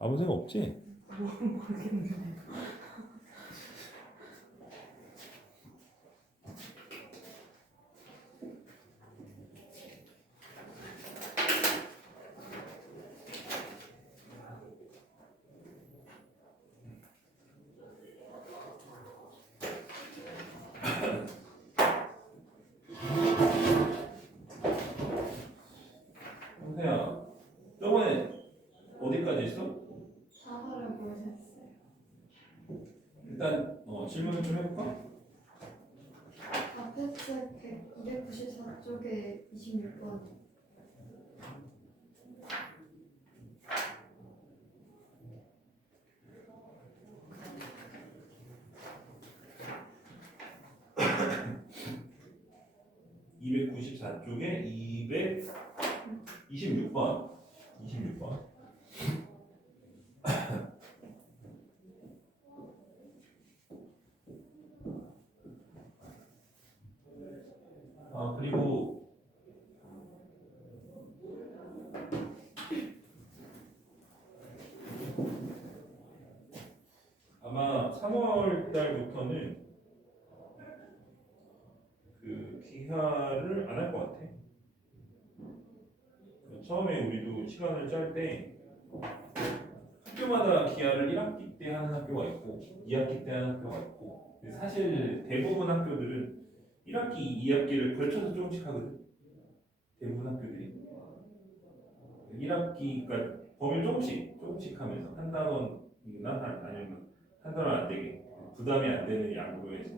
아무 생각 없지? 모르겠는데. 형태야, 저번에 어디까지 했어? 사과를 보셨어요. 일단 질문을 좀 해볼까? 앞에 책 294쪽에 26번. (294쪽에) 226번 26번 그리고 아마 3월 달부터는 그 기하를 안 할 것 같아. 처음에 우리도 시간을 짤 때 학교마다 기하를 1학기 때 하는 학교가 있고 2학기 때 하는 학교가 있고, 근데 사실 대부분 학교들은 1학기, 2학기를 걸쳐서 조금씩 하거든. 대부분 학교들이 1학기, 그러니까 범위를 조금씩 하면서 한 단원이나 아니면 한 단원 안 되게 부담이 안 되는 양으로 해서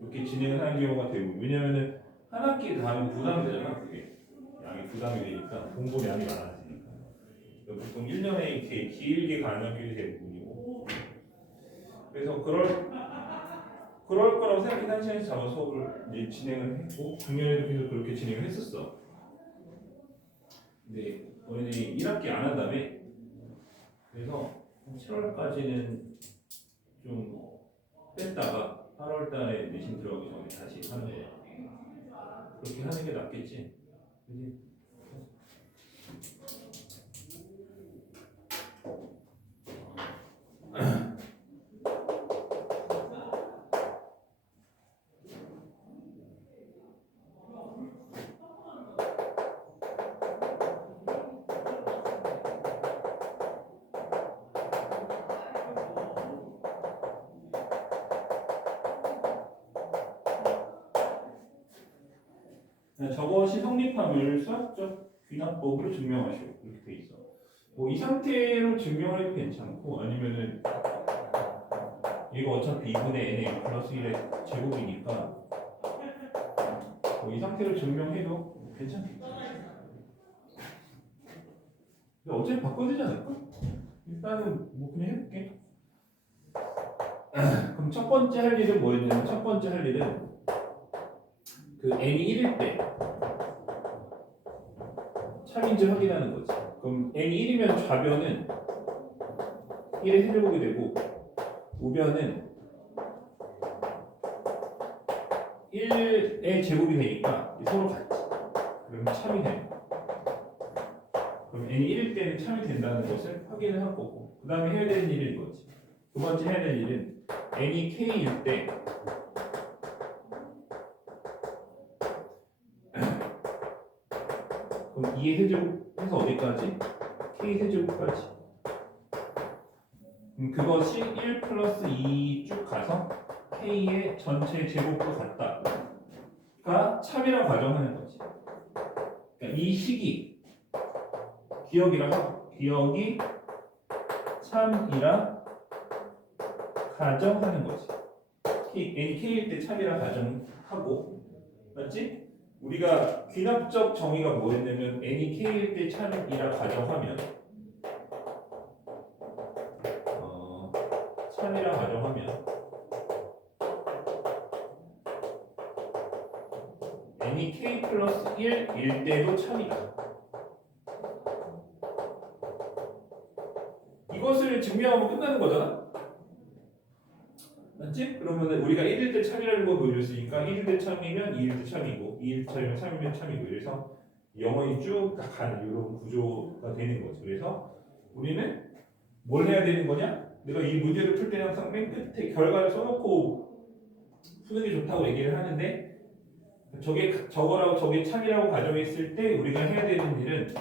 이렇게 진행을 하는 경우가 대부분. 왜냐면은 한 학기 다 하면 부담이 되잖아. 그게 양이 부담이 되니까 공부량이 많아지니까. 그래서 보통 1년에 이렇게 길게 가는 학교들이 대부분이고, 그래서 그럴 거라고 생각해서 한 시간씩 잡아 수업을 이제 진행을 했고, 작년에도 계속 그렇게 진행을 했었어. 근데 너희들이 1학기 안 한다며. 그래서 7월까지는 좀 뺐다가 8월 달에 내신 들어가기 전에 다시 하는 거야. 그렇게 하는 게 낫겠지. 그지? 저것이 성립함을 수학적 귀납법으로 증명하시오. 이렇게 돼 있어. 뭐 이 상태로 증명해도 괜찮고, 아니면은 이거 어차피 2분의 n의 플러스 1의 제곱이니까 뭐 이 상태로 증명해도 괜찮겠지. 근데 어차피 바꿔야 되지 않을까? 일단은 뭐 그냥 해볼게. 그럼 첫 번째 할 일은 뭐였냐면, 첫 번째 할 일은 그 n이 1일 때 참인지 확인하는 거지. 그럼 n이 1이면 좌변은 1의 세제곱이 되고 우변은 1의 제곱이 되니까 서로 같지. 그러면 참이 되는 거야. 그럼 n이 1일 때는 참이 된다는 것을 확인을 할 거고, 그 다음에 해야 되는 일은 이거지. 두 번째 해야 되는 일은 n이 k일 때 그럼 2의 세제곱 해서 어디까지? k 세제곱까지. 그것이 1 플러스 2 쭉 가서 k의 전체 제곱과 같다가 참이라 가정하는 거지. 그러니까 이 식이 기억이라 하고, 기억이 참이라 가정하는 거지. n이 k일 때 참이라 가정하고, 맞지? 우리가 귀납적 정의가 뭐였냐면 n이 k일 때 참이라 가정하면 참이라 가정하면 n이 k 플러스 1일 때도 참이다. 이것을 증명하면 끝나는 거잖아. 맞지? 그러면 우리가 1일 때 참이라는 거 보여줬으니까 1일 때 참이면 2일 때 참이고 2일 때 참이면 3일면 참이고, 이래서 영원히 쭉 가는 이런 구조가 되는 거죠. 그래서 우리는 뭘 해야 되는 거냐? 내가 이 문제를 풀 때는 항상 맨 끝에 결과를 써놓고 푸는 게 좋다고 얘기를 하는데 저게 저거라고 저게 참이라고 가정했을 때 우리가 해야 되는 일은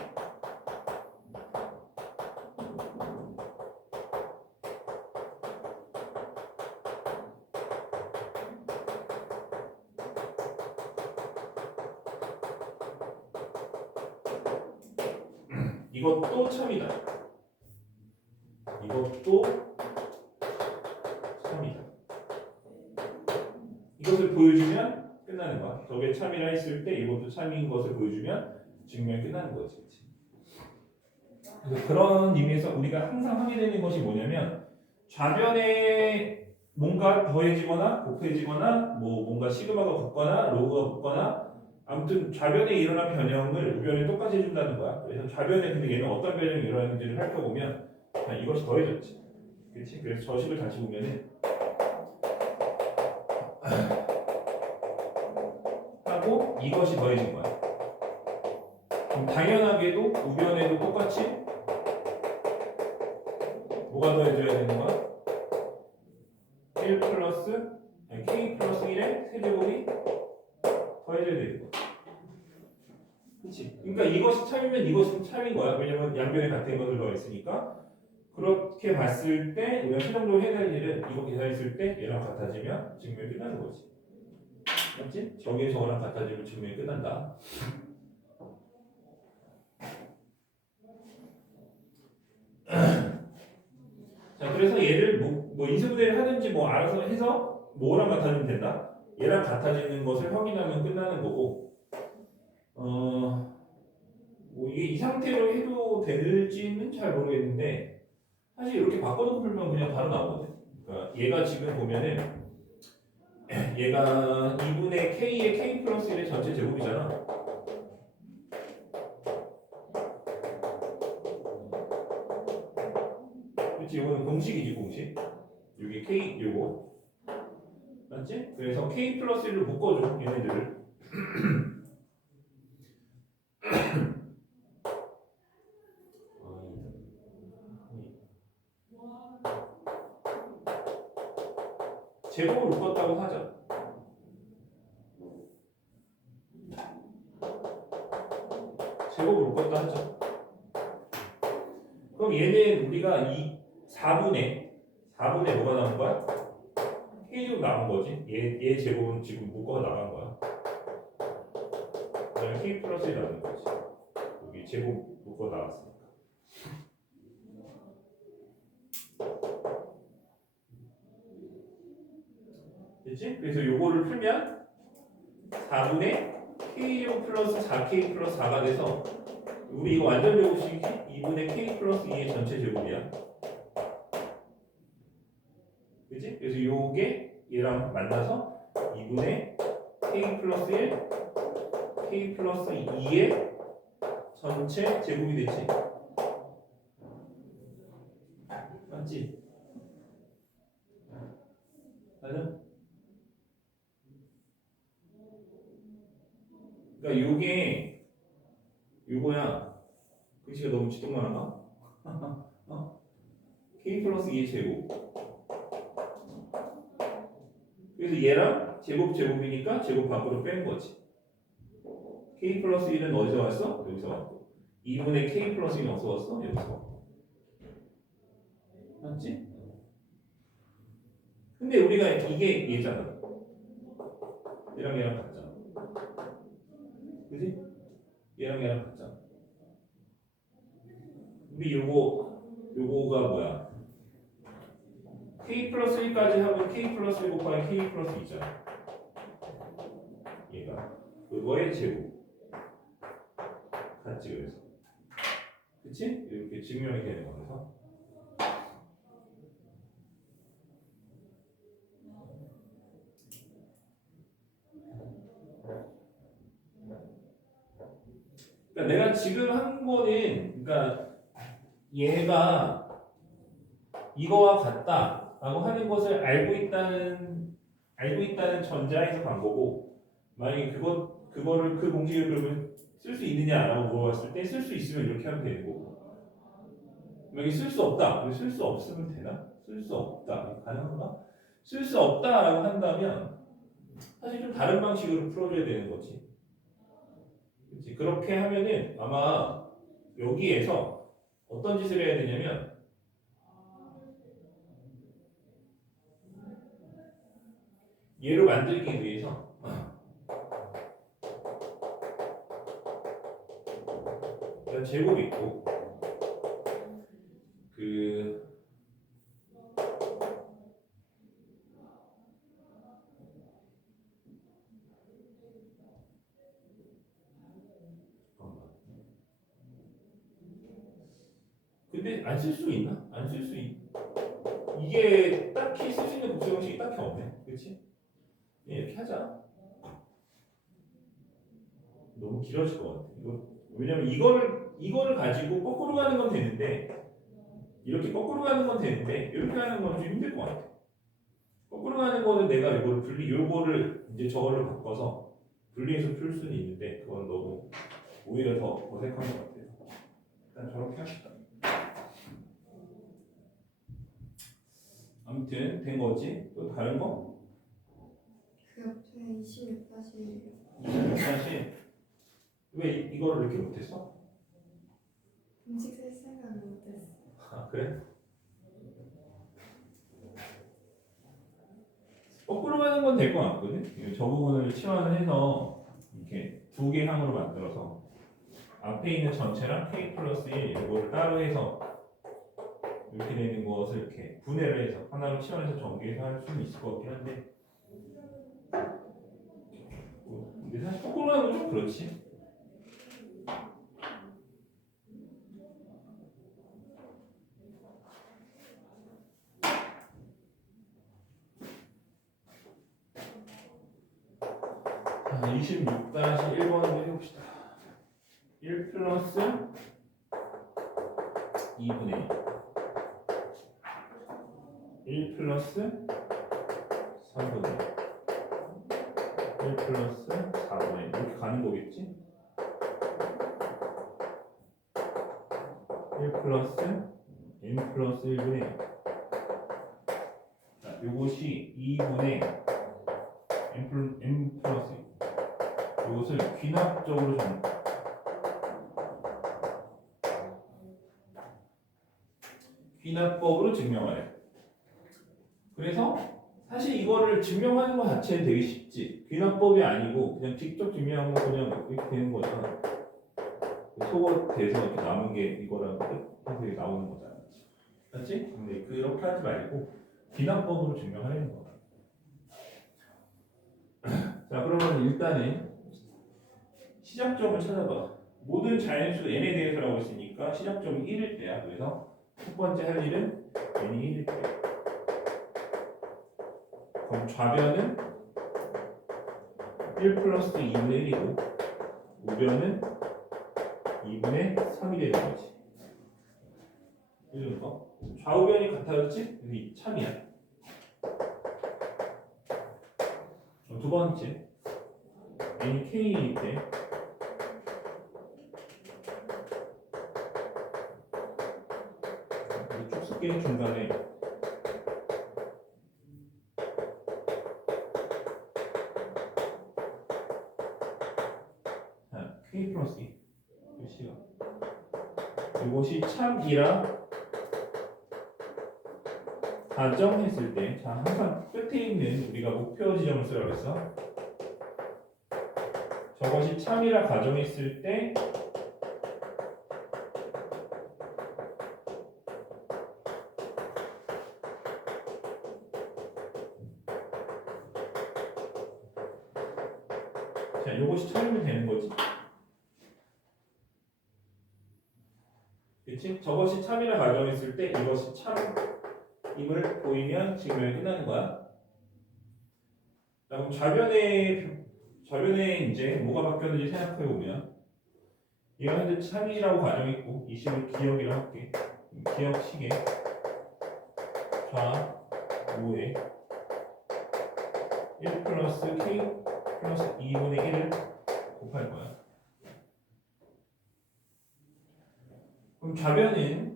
이것도 참이다. 이것도 참이다. 이것을 보여주면 끝나는 거야. 저게 참이라 했을 때 이것도 참인 것을 보여주면 증명이 끝나는 거지. 그치? 그래서 그런 의미에서 우리가 항상 하게 되는 것이 뭐냐면 좌변에 뭔가 더해지거나 곱해지거나 뭐 뭔가 시그마가 붙거나 로그가 붙거나 아무튼 좌변에 일어난 변형을 우변에 똑같이 해준다는 거야. 그래서 좌변에 근데 얘는 어떤 변형이 일어나는지를 살펴보면 그냥 이것이 더해졌지. 그렇지? 그래서 저식을 다시 보면은 하고 이것이 더해진 거야. 그럼 당연하게도 우변에도 똑같이 뭐가 더해져야 되는 거야? 1 플러스 K 플러스 1의 세제곱이 더해져야 되는 거야. 그치? 그러니까 이것이 참이면 이것은 참인 거야. 왜냐면 양변에 같은 것을 더했으니까. 그렇게 봤을 때 우리가 최종적으로 해야 될 일은 이거 계산했을 때 얘랑 같아지면 증명이 끝나는 거지. 맞지? 저게 저거랑 같아지면 증명이 끝난다. 자, 그래서 얘를 뭐 인수분해를 하든지 뭐 알아서 해서 뭐랑 같아지면 된다. 얘랑 같아지는 것을 확인하면 끝나는 거고. 뭐 이게 이 상태로 해도 될지는 잘 모르겠는데 사실 이렇게 바꿔놓고 풀면 그냥 바로 나오거든. 그러니까 얘가 지금 보면은 얘가 2분의 K의 K 플러스 1의 전체 제곱이잖아. 그렇지? 이거는 공식이지 공식. 여기 K 요거 맞지? 그래서 K 플러스 1을 묶어줘 얘네들을. 제곱을 묶었다고 하자. 제곱을 묶었다 하자. 그럼 얘는 우리가 이 4분의 뭐가 나온 거야? K제곱 나온 거지. 얘 제곱은 지금 묶어가 나간 거야. 그다음에 K 플러스 1 나온 거지. 여기 제곱 묶어 나왔으니까. 됐지? 그래서 요거를 풀면 4분의 K제곱 플러스 4K 플러스 4가 돼서 우리 이거 완전 제곱식이 2분의 K 플러스 2의 전체 제곱이야. 그치? 그래서 요게 얘랑 만나서 2분의 K 플러스 1 K 플러스 2의 전체 제곱이 됐지. 맞지? 맞아? 그러니까 요게 요거야. 글씨가 너무 지동만한가? 어? K 플러스 2의 제곱. 그래서 얘랑 제곱이니까 제곱 밖으로 뺀 거지. K 플러스 1은 어디서 왔어? 여기서 왔고. 2분의 K 플러스 1은 어디서 왔어? 여기서 왔고. 맞지? 근데 우리가 이게 얘잖아. 얘랑 같잖아. 그지? 얘랑 같잖아. 우리 요거가 뭐야? K 플러스 1까지 하면 K 플러스 1 곱하기 K 플러스 2잖아. 얘가 그거의 제곱 같지 그래서. 그치? 이렇게 증명이 되는 거라서. 그러니까 내가 지금 한 거는 그러니까 얘가 이거와 같다라고 하는 것을 알고 있다는 전제하에서 간 거고 만약에 그거를 그 공식을 그러면 쓸 수 있느냐라고 물어봤을 때 쓸 수 있으면 이렇게 하면 되는 거고 여기 쓸 수 없다. 쓸 수 없으면 되나? 쓸 수 없다. 가능한가? 쓸 수 없다라고 한다면 사실 좀 다른 방식으로 풀어줘야 되는 거지. 그치? 그렇게 하면은 아마 여기에서 어떤 짓을 해야 되냐면 얘로 만들기 위해서 일단 제곱이 있고 그 근데 안 쓸 수 있나? 안 쓸 수 이게 딱히 쓸 수 있는 복수 방식이 딱히 없네. 그렇지? 이렇게 하자. 너무 길어질 것 같아. 왜냐면 이거를 가지고 거꾸로 가는 건 되는데 이렇게 거꾸로 가는 건 되는데 이렇게 하는 건 좀 힘들 것 같아. 거꾸로 가는 거는 내가 요거를 이제 저걸로 바꿔서 분리해서 풀 수는 있는데 그건 너무 오히려 더 어색한 것 같아요. 일단 저렇게 합시다. 아무튼 된 거지. 또 다른 거? 그 옆에 26-1이요. 사실 왜 이거를 이렇게 못했어? 공식 쓸 생각을 못했어. 아 그래? 거꾸로 가는 건 될 것 같거든. 저 부분을 치환을 해서 이렇게 두 개 항으로 만들어서 앞에 있는 전체랑 k 플러스 1 이거를 따로 해서 이렇게 되는 것을 이렇게 분해를 해서 하나로 치환해서 전개해서 할 수는 있을 것 같긴 한데 근데 사실 거꾸로 가는 건 좀 그렇지. 자, 26-1번을 해봅시다. 1 플러스 2분의 1 플러스 3분의 1 플러스 4분의 1 이렇게 가는 거겠지? 1 플러스 n 플러스 1분의 1. 자, 요것이 2분의 n 플러스 1. 이것을 귀납적으로 귀납법으로 증명하래. 그래서 사실 이거를 증명하는 것 자체는 되게 쉽지. 귀납법이 아니고 그냥 직접 증명한 거 그냥 이렇게 되는 거잖아. 속어돼서 이렇게 남은 게 이거랑 해석이 나오는 거잖아. 맞지? 근데 그렇게 하지 말고 귀납법으로 증명하려는 거야. 자, 그러면 일단은 시작점을 찾아봐. 모든 자연수 n에 대해서라고 했으니까 시작점이 1일 때야. 그래서 첫 번째 할 일은 n이 1일 때. 그럼 좌변은 1 플러스 2분의 1이고 우변은 2분의 3이 되는 거지. 이런 거. 좌우변이 같아졌지? 여기 참이야. 두 번째 n이 k일 때 축소게임 중간에 k 플러스 2 시간 이것이 참이라 가정했을 때, 자 항상 끝에 있는 우리가 목표 지점을 쓰라고 했어. 저것이 참이라 가정했을 때 자, 이것이 참이면 되는 거지. 그치? 저것이 참이라 가정했을 때 이것이 참임을 보이면 지금 여기 끝나는 거야. 자, 그럼 좌변에 이제 뭐가 바뀌었는지 생각해 보면 얘가 현재 참이라고 가정했고 이 식을 기억이라고 할게. 기억 시계 좌우에 1 플러스 k 플러스 2분의 1을 곱할 거야. 그럼 좌변은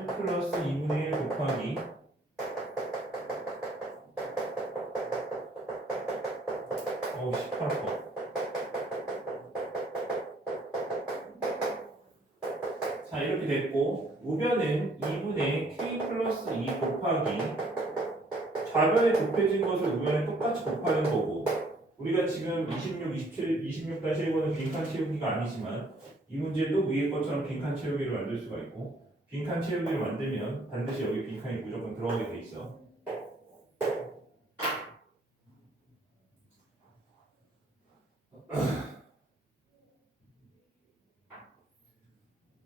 7 플러스 2분의 1 곱하기 어우 18%. 자 이렇게 됐고 우변은 2분의 k 플러스 2 곱하기 좌변에 곱해진 것을 우변에 똑같이 곱하는 거고 우리가 지금 26, 27, 26-1번은 빈칸 채우기가 아니지만 이 문제도 위의 것처럼 빈칸 채우기를 만들 수가 있고 빈칸 채우기를 만들면 반드시 여기 빈칸이 무조건 들어가게 돼 있어.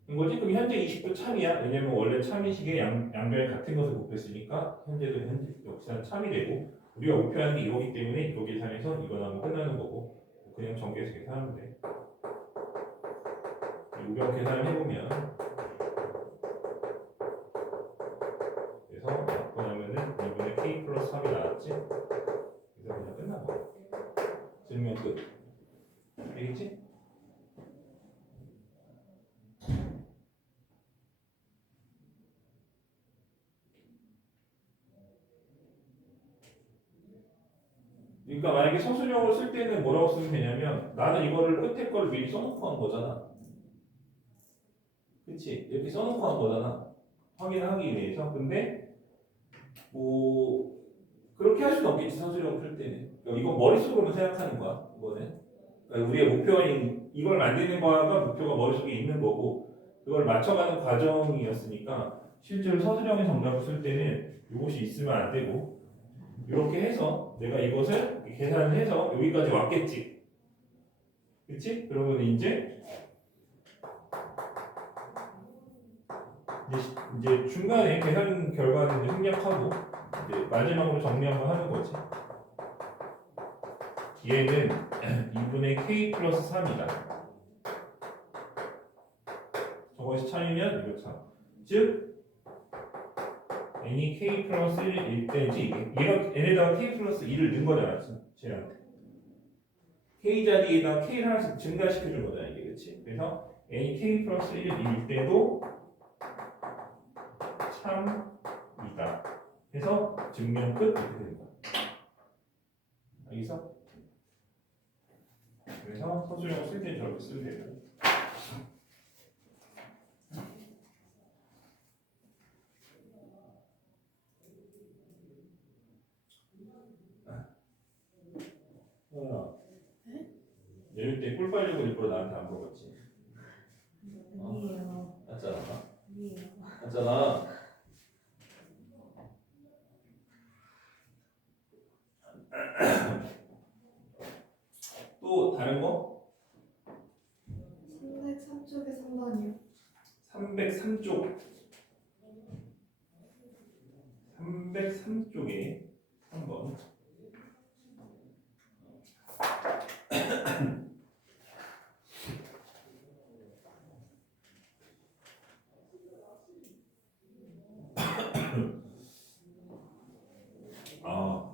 이거지? 그럼 현재 20도 참이야. 왜냐면 원래 참이식에 양변에 같은 것을 곱했으니까 현재 역시나 참이 되고 우리가 목표하는 게 이거기 때문에 이거 계산해서 이거 나오면 끝나는 거고 그냥 전개해서 계산하면 돼. 우변 계산을 해보면 그래서 갖고 나면은 2분의 k 플러스 3이 나왔지? 그래서 그냥 끝난 거야. 증명 끝. 되겠지? 그러니까 만약에 서술형을 쓸 때는 뭐라고 쓰면 되냐면 나는 이거를 끝에 거를 미리 써놓고 한 거잖아. 그치? 이렇게 써놓고 한 거잖아. 확인하기 위해서. 근데 뭐 그렇게 할 수는 없겠지 서술형 풀 때는. 그러니까 이건 머릿속으로만 생각하는 거야. 이거는. 그러니까 우리의 목표가 이걸 만드는 거가 목표가 머릿속에 있는 거고 그걸 맞춰가는 과정이었으니까 실제로 서술형의 정답을 쓸 때는 이것이 있으면 안 되고 이렇게 해서 내가 이것을 계산을 해서 여기까지 왔겠지. 그치? 그러면 이제 중간에 계산 결과는 이제 생략하고 이제 마지막으로 정리 한번 하는 거지. 얘는 2분의 k 플러스 3이다. 저것이 참이면 이거 참. 즉 n이 k 플러스 1일 때지 얘가 n에다가 k 플러스 2를 넣은 거잖아. 쟤한테. k 자리에다가 k를 하나씩 증가시켜 준 거잖아 이게. 그렇지? 그래서 n이 k 플러스 1일 때도 참이다. 해서 증명 끝 이렇게 되는 거야. 알겠어? 그래서 서술형을 쓸 때 저렇게 쓰면 돼요. 내릴 때 꿀 빨려고 일부러 나한테 안 물어봤지. 아니에요. 맞잖아. 아니에요. 맞잖아. 또 다른 거? 303쪽에 3번이요. 303쪽. 303쪽에 3번. 아.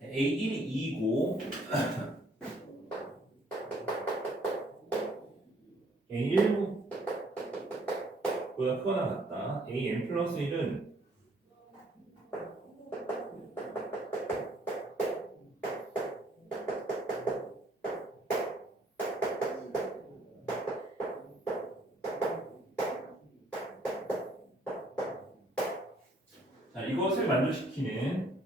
A1이 2고 A1보다 크거나 같다. AN 플러스 1은 자, 이것을 만족시키는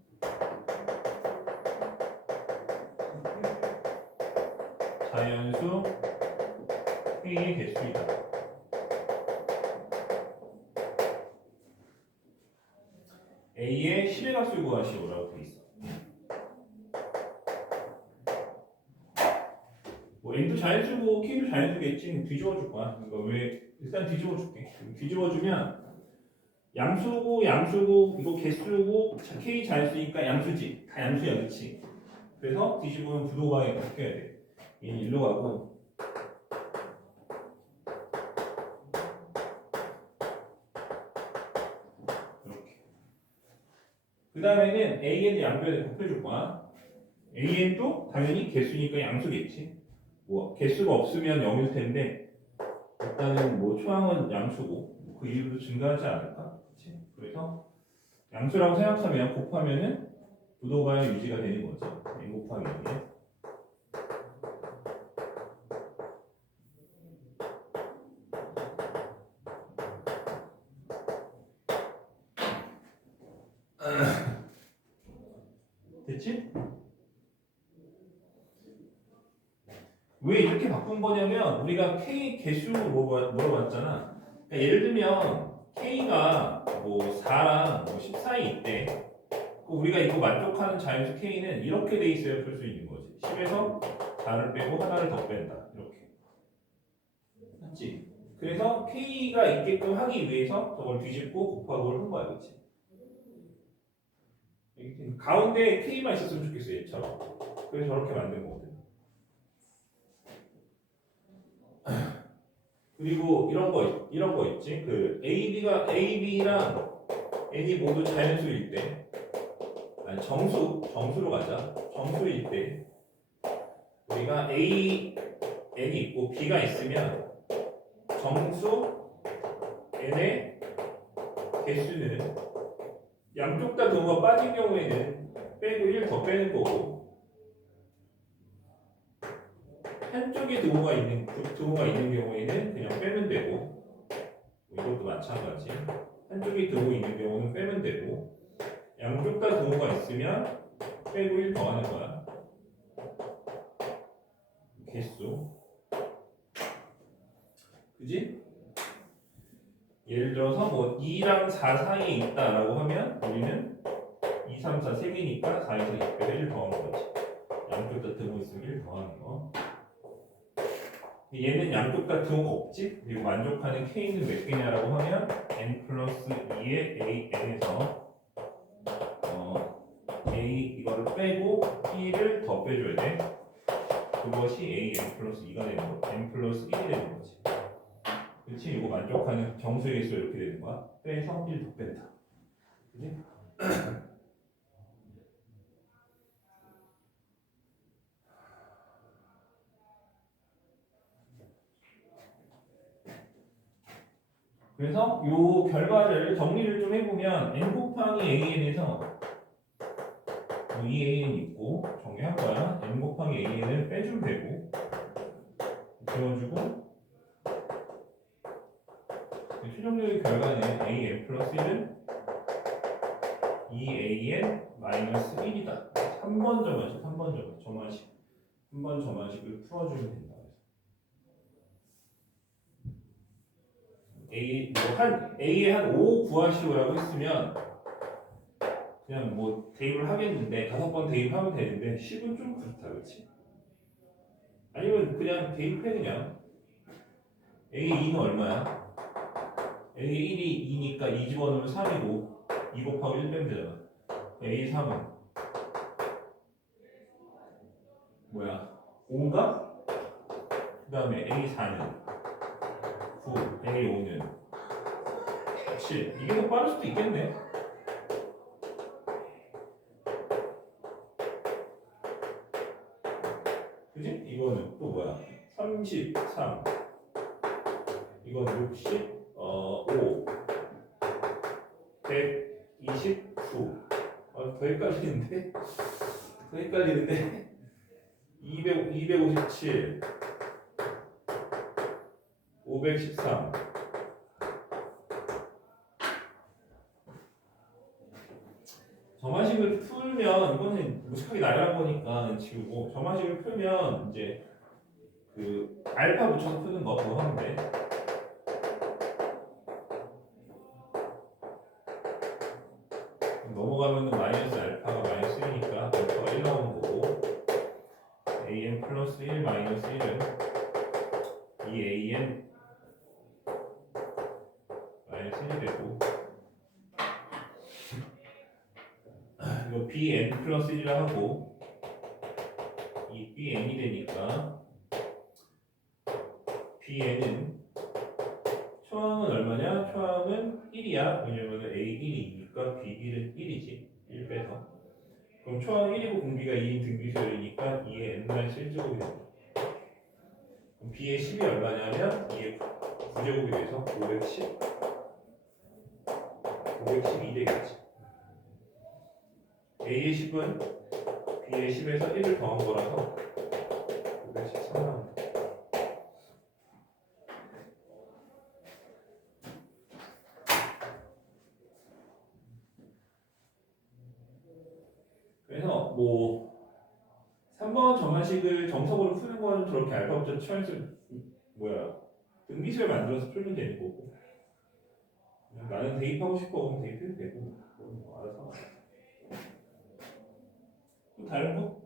자연수 K의 개수이다. A의 10의 값을 구하시오라고 되어 있어. 뭐 N도 자연수고 K도 자연수겠지. 뒤집어 줄 거야. 그러니까 왜 일단 뒤집어 줄게. 뒤집어 주면 양수고 이거 개수고 K 자연수니까 양수지. 다 양수야, 그렇지? 그래서 뒤집으면 부도가 바뀌어야 돼. 얘는 일로 가고 이렇게. 그 다음에는 AN을 양변에 곱해줄 거야. AN도 당연히 개수니까 양수겠지. 뭐 개수가 없으면 0일 텐데 일단은 뭐 초항은 양수고 그 이유도 증가하지 않을까? 그치? 그래서 양수라고 생각하면 곱하면은 부도가 유지가 되는 거죠. n 곱하기 2. 됐지? 왜 이렇게 바꾼 거냐면 우리가 K 개수 물어봤잖아. 그러니까 예를 들면 K가 뭐 4랑 뭐 10 사이 있대. 우리가 이거 만족하는 자연수 K는 이렇게 돼 있어야 풀 수 있는 거지. 10에서 4를 빼고 하나를 더 뺀다. 이렇게. 맞지? 그래서 K가 있게끔 하기 위해서 저걸 뒤집고 곱하고를 한 거야. 그치? 가운데 K만 있었으면 좋겠어. 얘처럼. 그래서 저렇게 만든 거거든. 그리고 이런 거 있지. 그 AB랑 N이 모두 자연수일 때, 아니 정수로 가자. 정수일 때 우리가 N이 있고 B가 있으면 정수 N의 개수는 양쪽 다 등호가 빠진 경우에는 빼고 1 더 빼는 거고 한쪽에 등호가 있는 경우에는 그냥 빼면 되고 이것도 마찬가지. 한쪽에 등호 있는 경우는 빼면 되고 양쪽 다 등호가 있으면 빼고 1 더하는 거야. 개수. 그지? 예를 들어서 뭐 2랑 4 사이에 있다라고 하면 우리는 2, 3, 4 세 개니까 4에서 2 빼고 1 더하는 거지. 양쪽 다 등호 있으면 1 더하는 거. 얘는 양쪽 다 등호가 없지? 그리고 만족하는 K는 몇 개냐라고 하면 n 플러스 2의 AN에서 A 이거를 빼고 B를 더 빼줘야 돼. 그것이 AN 플러스 2가 되는 거. n 플러스 1이 되는 거지. 그렇지? 이거 만족하는 정수의 개수 이렇게 되는 거야. 빼서 1 더 뺀다. 그지? 그래서 요 결과를 정리를 좀 해보면 n 곱하기 AN에서 이 AN이 있고 정리할 거야. n 곱하기 AN을 빼주면 되고 지워주고 최종적인 결과는 AN 플러스 1은 2AN 마이너스 1이다. 3번 저만식 3번 저만식을 풀어주면 된다. A에 한 5 구하시오라고 했으면 그냥 뭐 대입을 하겠는데 5번 대입하면 되는데 10은 좀 그렇다. 그렇지? 아니면 그냥 대입해 그냥 A2는 얼마야? A1이 2니까 2 집어넣으면 3이고 2 곱하고 1 빼면 되잖아. A3은 뭐야? 5인가? 그 다음에 A4는 9, A5는 7. 이게 더 빠를 수도 있겠네. 그지? 이거는 또 뭐야? 33. 이건 65. 129. 더 헷갈리는데? 257. 513. 점화식을 풀면 이거는 무식하게 나열한 거니까 지우고 점화식을 풀면 이제 그 알파 붙여서 푸는 거 그거 하면 돼. 넘어가면은 마이너스 알파가 마이너스 1이니까 알파가 1 나오는 거고 AN 플러스 1 마이너스 1은 2AN 마이너스 1이 되고 이거 BN 플러스 1이라 하고 이 BN이 되니까 BN은 초항은 얼마냐? 초항은 1이야. 왜냐면 A1이니까 B1은 1이지. 1 빼서. 그럼 초항 1이고 공비가 2인 등비수열이니까 2의 n-1제곱이 됩니다. 그럼 b의 10이 얼마냐면 2의 9제곱이 돼서 512 되겠지. a의 10은 b의 10에서 1을 더한 거라서 513 나옵니다. 그래서 뭐 3번 정한식을 정석으로 푸는 건 저렇게 알파부터 취할수 등비수열 만들어서 풀면 되는 거고, 나는 대입하고 싶어 그럼 대입해도 되고, 뭐 알아서. 또 다른 거?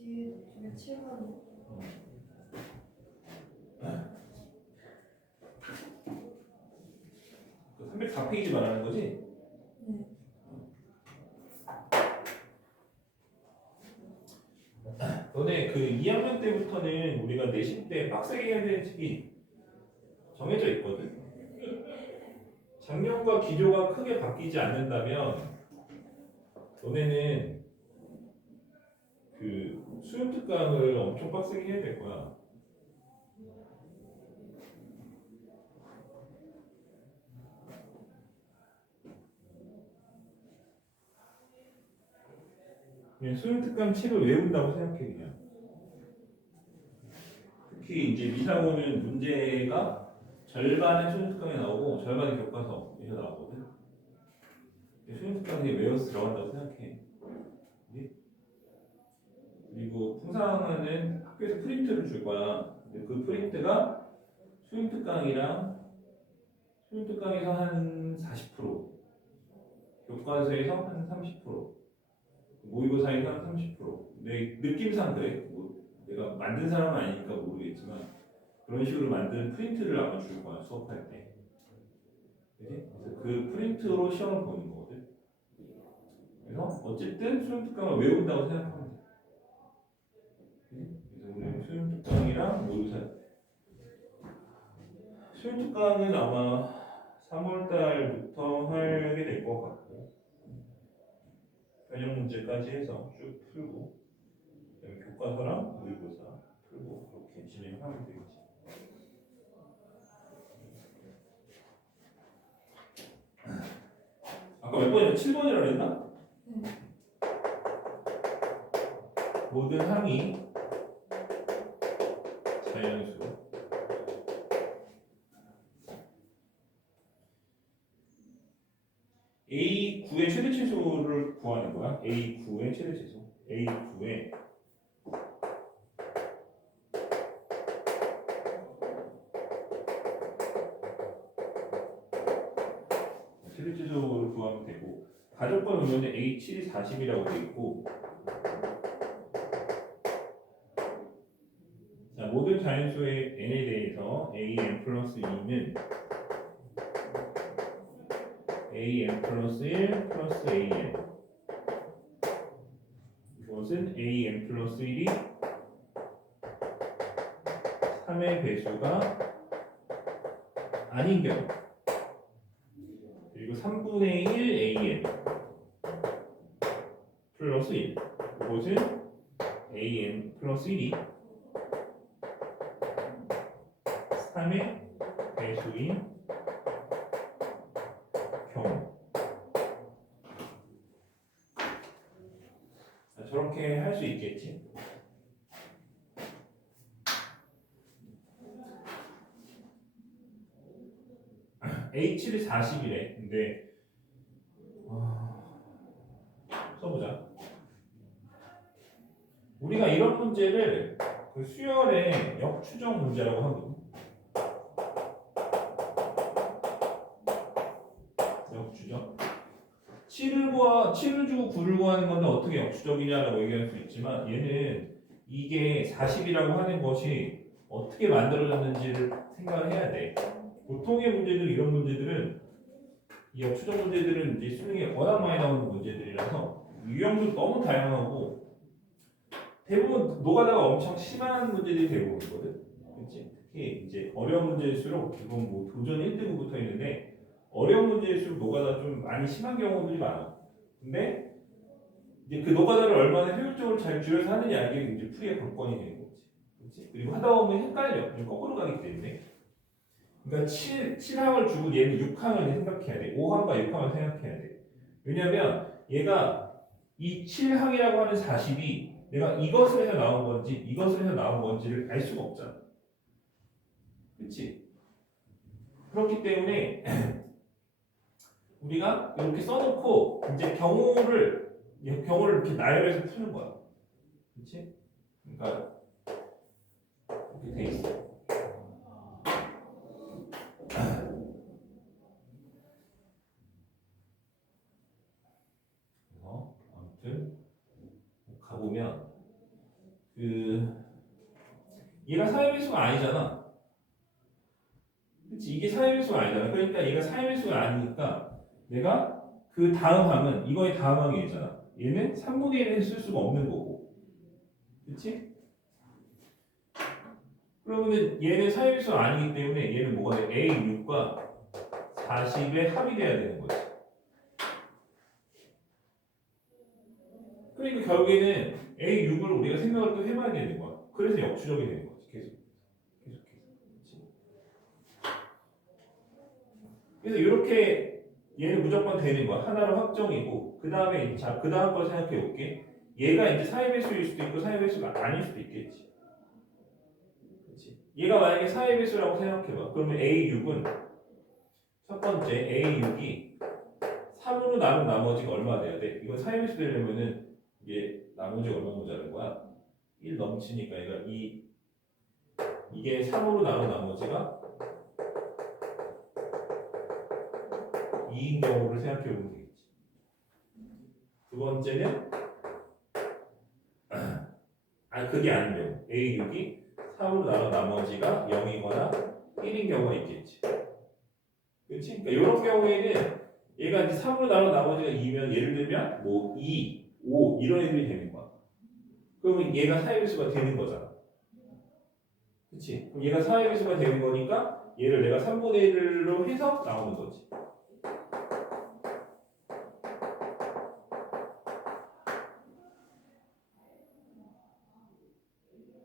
뒤에 중에 7번이요. 304페이지 말하는 거지? 네. 너네 그 2학년 때부터는 우리가 내신 때 빡세게 해야 되는 책이 정해져 있거든? 작년과 기조가 크게 바뀌지 않는다면 너네는 그 수능 특강을 엄청 빡세게 해야 될 거야. 그냥 수능 특강 책을 외운다고 생각해 그냥. 특히 이제 미사고는 문제가 절반은 수능 특강에 나오고 절반은 교과서에서 나오거든. 수능 특강에 외워서 들어간다고 생각해. 그리고 풍상은 학교에서 프린트를 줄 거야. 근데 그 프린트가 수능 특강에서 한 40%, 교과서에서 한 30%, 모의고사에서 한 30%. 내 느낌상 그래. 뭐 내가 만든 사람은 아니니까 모르겠지만 그런 식으로 만든 프린트를 아마 줄 거야 수업할 때. 그지? 그래서 그 프린트로 시험을 보는 거거든. 그래서 어쨌든 수능 특강을 외운다고 생각하면 돼. 그래서 우리는 수능 특강이랑 모의고사. 수능 특강은 아마 3월달부터 하게 될 것 같고, 변형 문제까지 해서 쭉 풀고, 그다음에 교과서랑 모의고사 풀고 그렇게 진행하면 되겠지. 아까 몇 번이야? 7번이라고 했나? 네. 모든 항이 자연수 A9의 최대 최소를 구하는 거야. A9의 최대 최소. A9의 최대 최소를 구하면 되고, 가족권 의문은 A7이 40이라고 돼 있고, 자, 모든 자연수의 n에 대해서 an 플러스 2는 an 플러스 1 플러스 an, 이것은 an 플러스 1이 3의 배수가 아닌 경우, 그리고 3분의 1 an 플러스 1, 이것은 an 플러스 1이 3의 배수인 경우. 저렇게 할 수 있겠지. H7이 40이래. 근데 써보자. 우리가 이런 문제를 그 수열의 역추정 문제라고 하거든. 역추정. 7을 주고 9를 구하는 건데 어떻게 역추적이냐라고 얘기할 수 있지만, 얘는 이게 40이라고 하는 것이 어떻게 만들어졌는지를 생각을 해야 돼. 보통의 문제들, 이런 문제들은 이 역추적 문제들은 이제 수능에 워낙 많이 나오는 문제들이라서 유형도 너무 다양하고 대부분 노가다가 엄청 심한 문제들이 대부분이거든. 그렇지? 특히 이제 어려운 문제일수록 기본 뭐 도전 1등급 붙어 있는데 어려운 문제일수록 노가다 좀 많이 심한 경우들이 많아. 근데 이제 그 노가다를 얼마나 효율적으로 잘 줄여서 하느냐 이게 이제 풀이의 관건이 되는 거지. 그렇지? 그리고 하다 보면 헷갈려. 좀 거꾸로 가기 때문에. 그러니까 7항을 주고 얘는 6항을 생각해야 돼. 5항과 6항을 생각해야 돼. 왜냐면 얘가 이 7항이라고 하는 40이 내가 이것을 해서 나온 건지 이것을 해서 나온 건지를 알 수가 없잖아. 그렇지? 그렇기 때문에 우리가 이렇게 써놓고 이제 경우를 이렇게 나열해서 푸는 거야. 그렇지? 그러니까 이렇게 돼 있어. 그래서 아무튼 가보면 얘가 사회배수가 아니잖아. 그렇지? 이게 사회배수가 아니잖아. 그러니까 얘가 사회배수가 아니니까 내가 그 다음 항은 이거의 다음 항이 있잖아. 얘는 3분의 1을 쓸 수가 없는 거고. 그렇지? 그러면은 얘는 사회배수가 아니기 때문에 얘는 뭐가 돼? A6과 40의 합이 돼야 되는 거지. 그러니까 결국에는 A6을 우리가 생각을 또 해봐야 되는 거야. 그래서 역추적이 되는 거지. 계속해서. 그렇지? 그래서 이렇게 얘는 무조건 되는 거야. 하나로 확정이고 그 다음에 자, 그 다음 거 생각해 볼게. 얘가 이제 사회배수일 수도 있고 사회배수가 아닐 수도 있겠지. 그렇지? 얘가 만약에 사회배수라고 생각해봐. 그러면 A6은 첫 번째 A6이 3으로 나눈 나머지가 얼마 돼야 돼? 이건 사회배수 되려면은 이게 나머지가 얼마 모자란 거야? 1 넘치니까 얘가 이게 3으로 나눈 나머지가 2인 경우를 생각해 보면 되겠지. 두 번째는 그게 아닌 경우 A6이 3으로 나눈 나머지가 0이거나 1인 경우가 있겠지. 그렇지? 그러니까 이런 경우에는 얘가 이제 3으로 나눈 나머지가 2면 예를 들면 뭐 2, 5 이런 애들이 되는 거야. 그러면 얘가 사회배수가 되는 거잖아. 그렇지? 그럼 얘가 사회배수가 되는 거니까 얘를 내가 3분의 1로 해서 나오는 거지.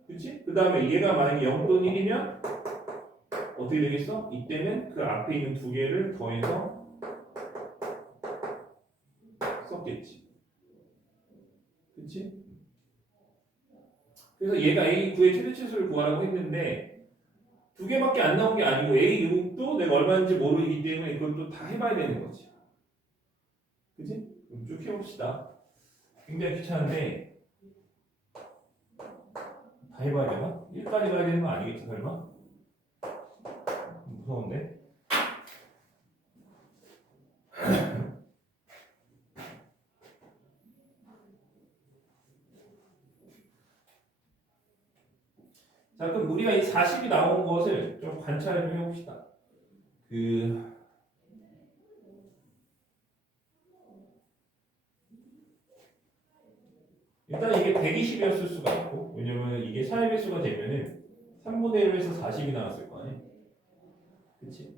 그렇지? 그 다음에 얘가 만약에 0 또는 1이면 어떻게 되겠어? 이때는 그 앞에 있는 두 개를 더해서 썼겠지. 그렇지? 그래서 얘가 A9의 최대치수를 구하라고 했는데 두 개밖에 안 나온 게 아니고 A6도 내가 얼마인지 모르기 때문에 그것도 다 해봐야 되는 거지. 그치? 그럼 쭉 해봅시다. 굉장히 귀찮은데 다 해봐야 되나? 1까지 가야 되는 거 아니겠지 설마? 무서운데? 자 그럼 우리가 이 40이 나온 것을 좀 관찰을 좀 해봅시다. 일단 이게 120이었을 수가 있고 왜냐면 이게 사회배수가 되면은 3분의 1에서 40이 나왔을 거 아니야? 그치?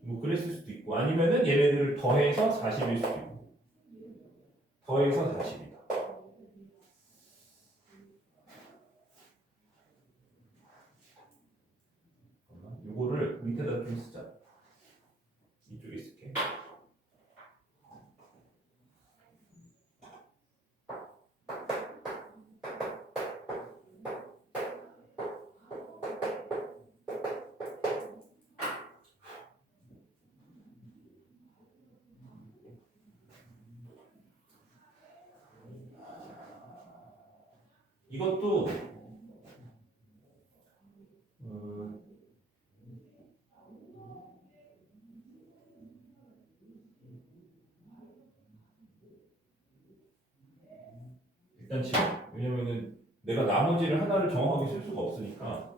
뭐 그랬을 수도 있고 아니면은 얘네들을 더해서 40일 수도 있고 더해서 40이다. 요거를 밑에다 좀 쓰자. 이쪽에 쓸게. 이것도 일단 지금 왜냐면은 내가 나머지를 하나를 정확하게 쓸 수가 없으니까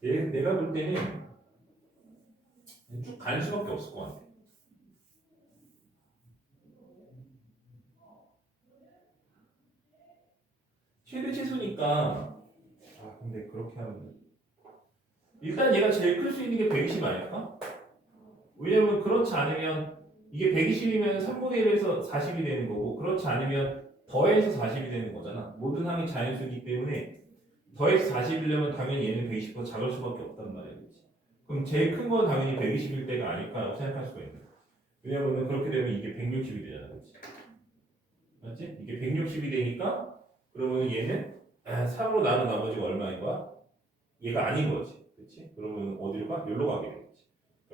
내가 볼 때는 쭉 갈 수밖에 없을 것 같아. 최대 최소니까 근데 그렇게 하면 일단 얘가 제일 클 수 있는 게 120 아닐까? 왜냐면 그렇지 않으면 이게 120이면 3분의 1에서 40이 되는 거고 그렇지 않으면 더해서 40이 되는 거잖아. 모든 항이 자연수이기 때문에 더해서 40이려면 당연히 얘는 120보다 작을 수밖에 없단 말이야. 그치? 그럼 제일 큰 건 당연히 120일 때가 아닐까라고 생각할 수가 있는 거야. 왜냐면 그렇게 되면 이게 160이 되잖아. 그치? 맞지? 이게 160이 되니까 그러면 얘는 3으로 나눈 나머지가 얼마인 거야? 얘가 아닌 거지. 그치? 그러면 어디로 가? 여기로 가게 되겠지.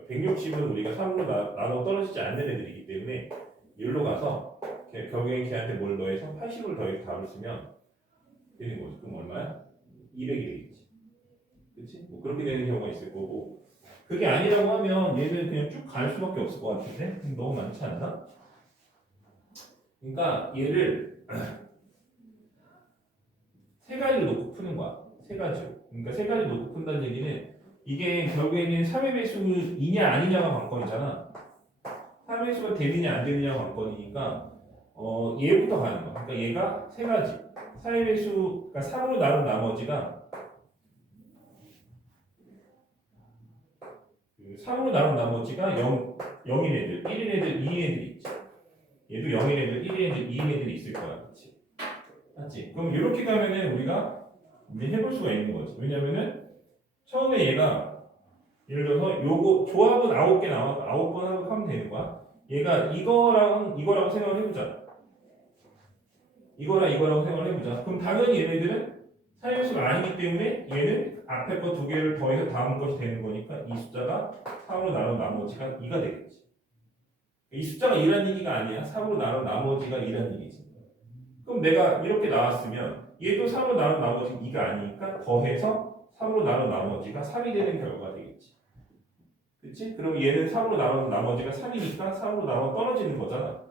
160은 우리가 3으로 나눠 떨어지지 않는 애들이기 때문에 여기로 가서 결국엔 걔한테 뭘 더해서 80을 더해서 답을 쓰면 되는 거지. 그럼 얼마야? 200이 되겠지. 그치? 뭐 그렇게 되는 경우가 있을 거고 그게 아니라고 하면 얘는 그냥 쭉 갈 수밖에 없을 것 같은데? 너무 많지 않나? 그러니까 얘를 세 가지를 놓고 푸는 거야. 세 가지로. 그러니까 세 가지를 놓고 푼다는 얘기는 이게 결국에는 3의 배수이냐 아니냐가 관건이잖아. 3의 배수가 되느냐 안 되느냐가 관건이니까 얘부터 가는 거야. 그러니까 얘가 세 가지. 4의 배수, 그러니까 3으로 나눈 나머지가 3으로 나눈 나머지가 0인 애들, 1인 애들, 2인 애들이 있지. 얘도 0인 애들, 1인 애들, 2인 애들이 있을 거야. 그렇지? 맞지? 그럼 이렇게 가면은 우리가 이제 해볼 수가 있는 거지. 왜냐면은 처음에 얘가 예를 들어서 요거 조합은 9개 나와 9번 하면 되는 거야. 얘가 이거라고 생각을 해보자. 이거라고 생각을 해보자. 그럼 당연히 얘네들은 사유수가 아니기 때문에 얘는 앞에 거 두 개를 더해서 다음 것이 되는 거니까 이 숫자가 3으로 나눈 나머지가 2가 되겠지. 이 숫자가 2라는 얘기가 아니야. 3으로 나눈 나머지가 2라는 얘기지. 그럼 내가 이렇게 나왔으면 얘도 3으로 나눈 나머지가 2가 아니니까 더해서 3으로 나눈 나머지가 3이 되는 결과가 되겠지. 그치? 그럼 얘는 3으로 나눈 나머지가 3이니까 3으로 나눠 떨어지는 거잖아.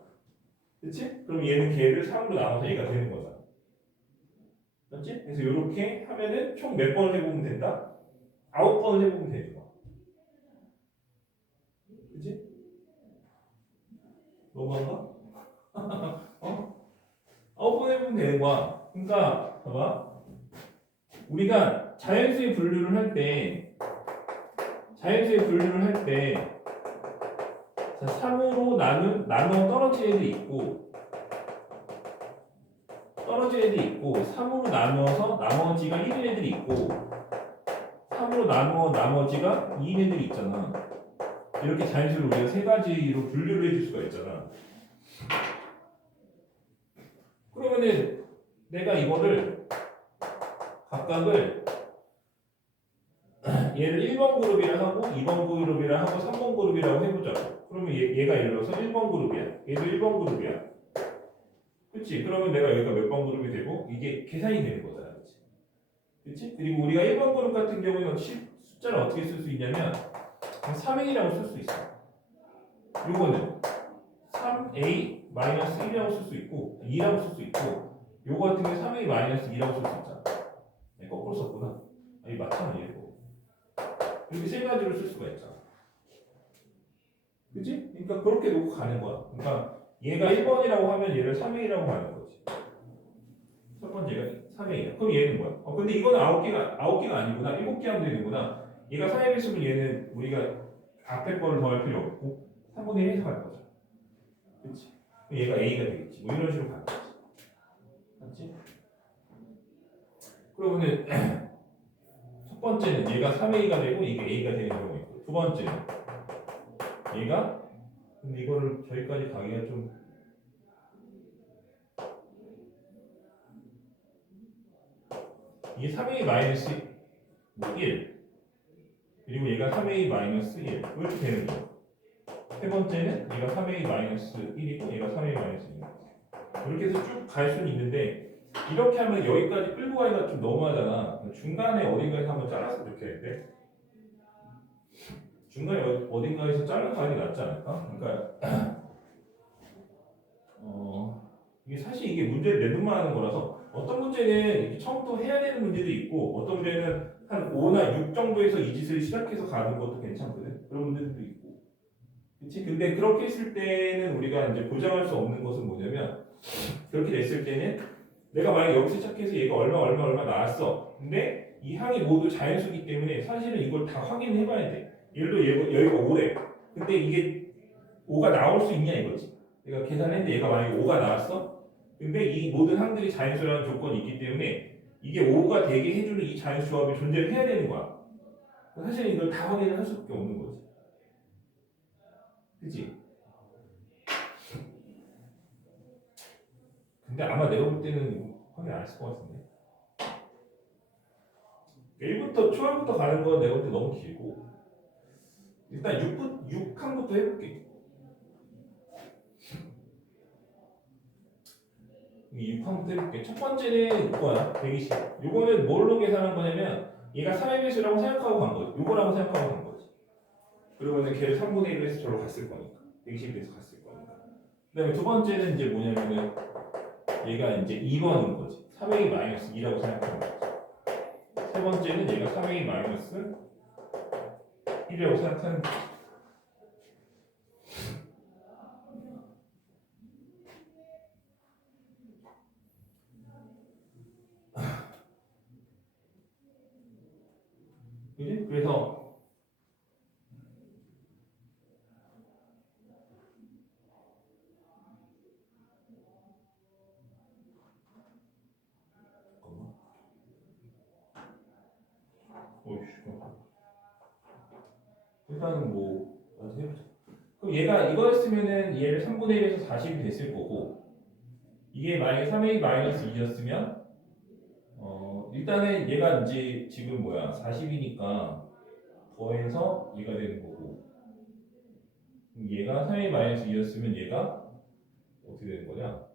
그치? 그럼 얘는 걔를 3으로 나눠서 얘가 되는 거잖아. 맞지? 그래서 이렇게 하면은 총 몇 번을 해보면 된다? 9번을 해보면 되는 거야. 그치? 너무한가? 어? 9번 해보면 되는 거야. 그러니까 봐봐. 우리가 자연수의 분류를 할 때 자, 3으로 나눠 떨어진 애들이 있고 3으로 나눠서 나머지가 1인 애들이 있고 3으로 나누어 나머지가 2인 애들이 있잖아. 이렇게 자연수를 우리가 세 가지로 분류를 해줄 수가 있잖아. 그러면은 내가 이거를 각각을 얘를 1번 그룹이라 하고 2번 그룹이라 하고 3번 그룹이라고 해보자고. 그러면 얘가 예를 들어서 1번 그룹이야. 얘도 1번 그룹이야. 그치? 그러면 내가 여기가 몇 번 그룹이 되고 이게 계산이 되는 거잖아. 그치? 그치? 그리고 우리가 1번 그룹 같은 경우에는 숫자를 어떻게 쓸 수 있냐면 3A라고 쓸 수 있어. 요거는 3A-1이라고 쓸 수 있고 2라고 쓸 수 있고 요거 같은 경우에 3A-2라고 쓸 수 있잖아. 네, 거꾸로 썼구나. 이 맞잖아 얘고. 이렇게 세 가지로 쓸 수가 있잖아. 그치? 그러니까 그렇게 놓고 가는 거야. 그러니까 얘가 1번이라고 하면 얘를 3A라고 하는 거지. 첫 번째가 3A야. 그럼 얘는 뭐야? 근데 이거는 9개가 아니구나. 7개 하면 되는구나. 얘가 4에 있으면 얘는 우리가 앞에 거를 더할 필요 없고 3분의 1 해서 갈 거죠. 그치? 그럼 얘가 A가 되겠지. 뭐 이런 식으로 가는 거지. 맞지? 그러면은 첫 번째는 얘가 3A가 되고 이게 A가 되는 경우가 있고 두 번째는 얘가 근데 이거를 저기까지 가기가 좀 이게 3A 마이너스 1 그리고 얘가 3A 마이너스 1 이렇게 되는 거예요. 세 번째는 얘가 3A 마이너스 1이고 얘가 3A 마이너스 1 이렇게 해서 쭉 갈 수는 있는데 이렇게 하면 여기까지 끌고 가기가 좀 너무하잖아. 중간에 어딘가에서 한번 잘라서 이렇게 해야 돼. 중간에 어딘가에서 잘라서 가는 게 낫지 않을까? 그러니까 이게 사실 이게 문제를 내놓만 하는 거라서 어떤 문제는 이렇게 처음부터 해야 되는 문제도 있고 어떤 문제는 한 5나 6 정도에서 이 짓을 시작해서 가는 것도 괜찮거든. 그런 문제들도 있고 그치? 근데 그렇게 했을 때는 우리가 이제 보장할 수 없는 것은 뭐냐면 그렇게 됐을 때는 내가 만약 여기서 시작해서 얘가 얼마 나왔어. 근데 이 항이 모두 자연수기 때문에 사실은 이걸 다 확인해 봐야 돼. 예를 들어 여기가 5래. 근데 이게 5가 나올 수 있냐 이거지. 내가 계산했는데 얘가 만약에 5가 나왔어. 근데 이 모든 항들이 자연수라는 조건이 있기 때문에 이게 5가 되게 해주는 이 자연수 조합이 존재를 해야 되는 거야. 사실은 이걸 다 확인을 할 수밖에 없는 거지. 그치? 근데 아마 내가 볼 때는 확인 안 했을 것 같은데. 1부터 초반부터 가는 건 내가 볼 때 너무 길고 일단 6항부터 해볼게. 이 6항부터 해볼게. 첫 번째는 이거야. 120. 이거는 뭘로 계산한 거냐면 얘가 3의 배수라고 생각하고 간 거지. 이거라고 생각하고 간 거지. 그러면 걔를 3분의 1로 해서 저로 갔을 거니까. 120에서 갔을 거니까. 그 다음에 두 번째는 이제 뭐냐면은 얘가 이제 2번인 거지. 3a 마이너스 2라고 생각하는 거지. 세 번째는 얘가 3a 마이너스 1이라고 생각하는 거지. 그지? 그래서 잠깐만. 어이씨. 일단은 뭐 나도 해보자. 그럼 얘가 이거였으면은 얘를 3분의 1에서 40이 됐을 거고 이게 만약에 3a 마이너스 2였으면 일단은 얘가 이제 지금 뭐야 40이니까 더해서 얘가 되는 거고 얘가 3a 마이너스 2였으면 얘가 어떻게 되는 거냐?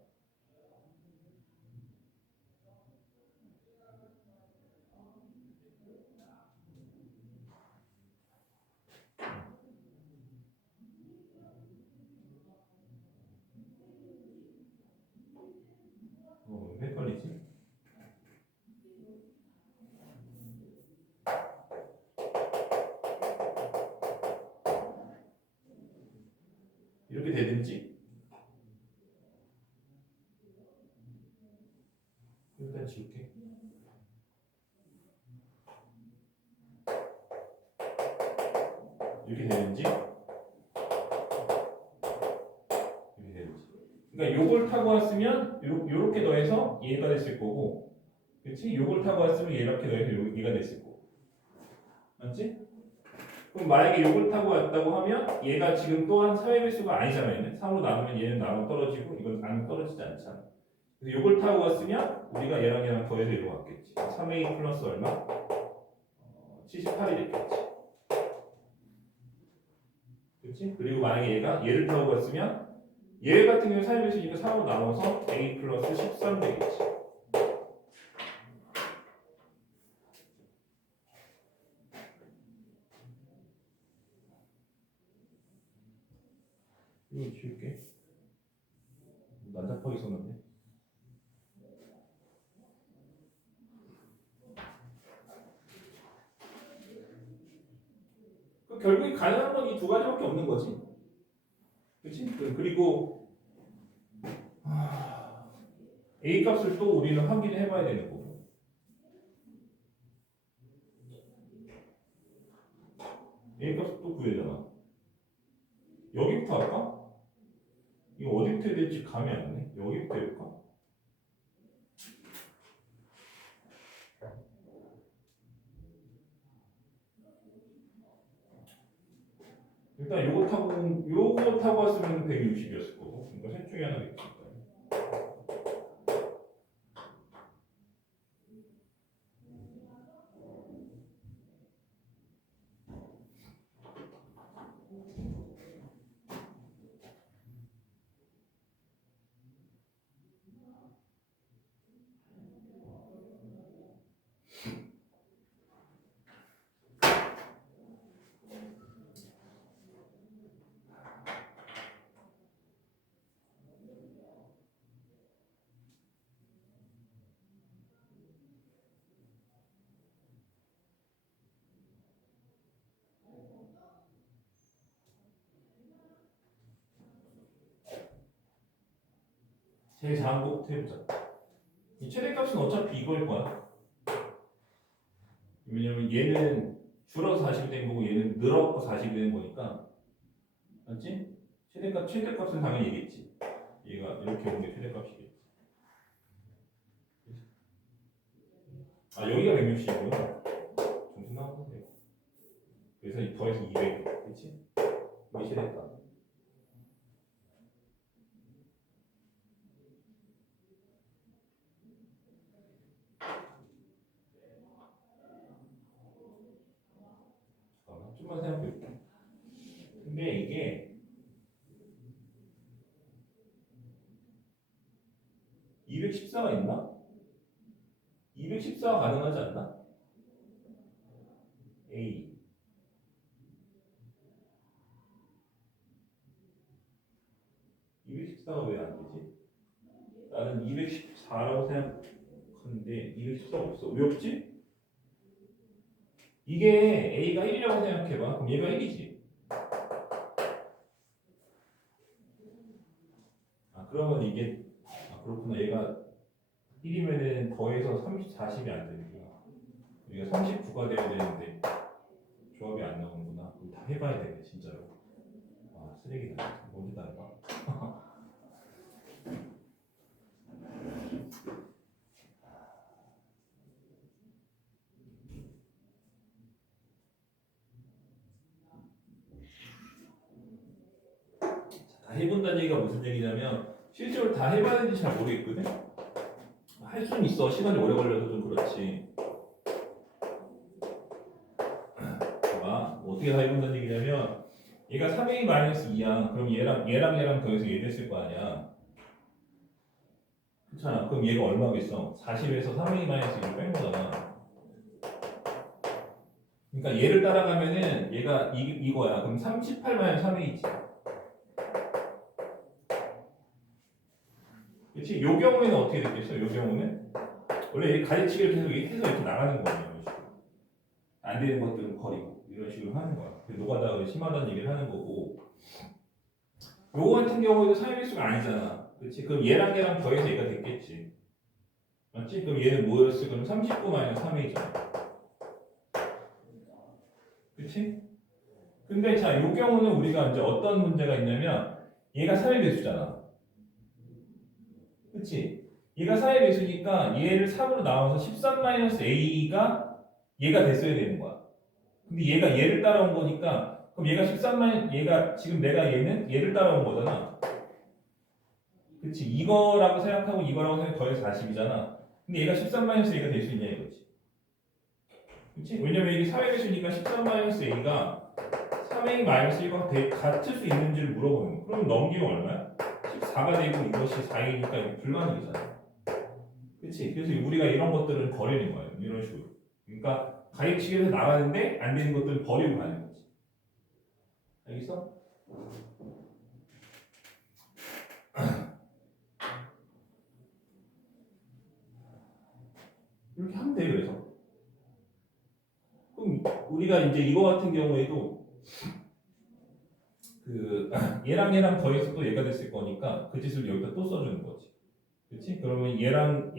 헷갈리지? 이렇게 되든지 일단 지울게. 이렇게 되는지 이렇게 되는지. 그러니까 요걸 타고 왔으면 요렇게 더해서 얘가 됐을 거고, 그렇지? 요걸 타고 왔으면 이렇게 더해서 얘가 됐을 거고, 맞지? 그럼 만약에 요걸 타고 왔다고 하면 얘가 지금 또한 사회배수가 아니잖아요. 얘는 3으로 나누면 얘는 나눠 떨어지고 이건 나눠 떨어지지 않잖아. 그래서 요걸 타고 왔으면 우리가 얘랑 더해서 이로 갔겠지. 3a 플러스 얼마? 78이 됐겠지. 그렇지? 그리고 만약에 얘가 얘를 타고 갔으면 얘 같은 경우 사회배수니까 3으로 나눠서 a 플러스 13 되겠지. 이거 지울게. 난잡하게 썼는데. 결국에 가능한 건 이 두 가지밖에 없는 거지. 그렇지? 그리고 A 값을 또 우리는 확인해 봐야 되는 거고. A 값을 또 구해야 되잖아. 여기부터 할까? 이거 어디부터 해야 될지 감이 안 나네. 여기부터 해볼까? 일단 요거 타고 왔으면 160이었을 거고. 그러니까 셋 중에 하나겠지. 제자항부터 해보자. 이 최대값은 어차피 이거일 거야. 왜냐면 얘는 줄어서 40이 된 거고 얘는 늘어서 40이 된 거니까. 맞지? 최대값은 당연히 얘겠지. 얘가 이렇게 오는 게 최대값이겠지. 아 여기가 160이고요. 정신 나왔는데요. 그래서 이 더해서 200. 그렇지? 이게 최대값. 잠깐만 좀만 생각해 볼게. 근데 이게 214가 있나? 214가 가능하지 않나? A 214가 왜 안 되지? 나는 214라고 생각하는데 214가 없어. 왜 없지? 이게 A가 1이라고 생각해봐. 그럼 얘가 1이지. 아 그러면 이게 그렇구나. 얘가 1이면은 더해서 30, 40이 안 되는구나. 우리가 39가 돼야 되는데 조합이 안 나오는구나. 그럼 다 해봐야 되네 진짜로. 아 쓰레기다. 뭔지 다 해봐. 다 해본다는 얘기가 무슨 얘기냐면 실제로 다 해봤는지 잘 모르겠거든. 할 수는 있어. 시간이 오래 걸려서 좀 그렇지. 어떻게 다 해본다는 얘기냐면 얘가 3a-2야. 그럼 얘랑 더해서 얘 됐을 거 아니야. 그렇잖아. 그럼 얘가 얼마겠어? 40에서 3a-1을 뺀 거잖아. 그러니까 얘를 따라가면은 얘가 이거야. 그럼 38-3a지. 그렇지? 요 경우에는 어떻게 됐겠어? 요 경우는 원래 얘 가지치기를 계속 해서 이렇게 나가는 거야. 이런 식으로. 안 되는 것들은 버리고 이런 식으로 하는 거야. 노가다 심하다는 얘기를 하는 거고. 요거 같은 경우에도 3의 수가 아니잖아. 그렇지? 그럼 얘랑 더해서 얘가 됐겠지. 맞지? 그럼 얘는 뭐였어? 그럼 39-3a잖아. 그렇지? 근데 자, 요 경우는 우리가 이제 어떤 문제가 있냐면 얘가 4의 배수잖아. 그렇지? 얘가 4의 배수니까 얘를 3으로 나눠서 13-a가 얘가 됐어야 되는 거야. 근데 얘가 얘를 따라온 거니까 그럼 얘가 얘가 지금 내가 얘를 따라온 거잖아. 그치? 이거라고 생각하고 이거라고 생각해 더해서 40이잖아. 근데 얘가 13-a가 될 수 있냐 이거지. 그치? 왜냐면 이게 3의 배수니까 13-a가 3a-1과 같을 수 있는지를 물어보는 거야. 그럼 넘기면 얼마야? 14가 되고 이것이 4이니까 이게 불가능이잖아. 그치? 그래서 우리가 이런 것들은 버리는 거예요. 이런 식으로. 그러니까 가입치기에서 나가는데 안 되는 것들은 버리고 가는 거지. 알겠어? 이렇게 하면 돼. 그래서 그럼 우리가 이제 이거 같은 경우에도 그 얘랑 더해서 또 얘가 됐을 거니까 그 짓을 여기다 또 써주는 거지. 그렇지? 그러면 얘랑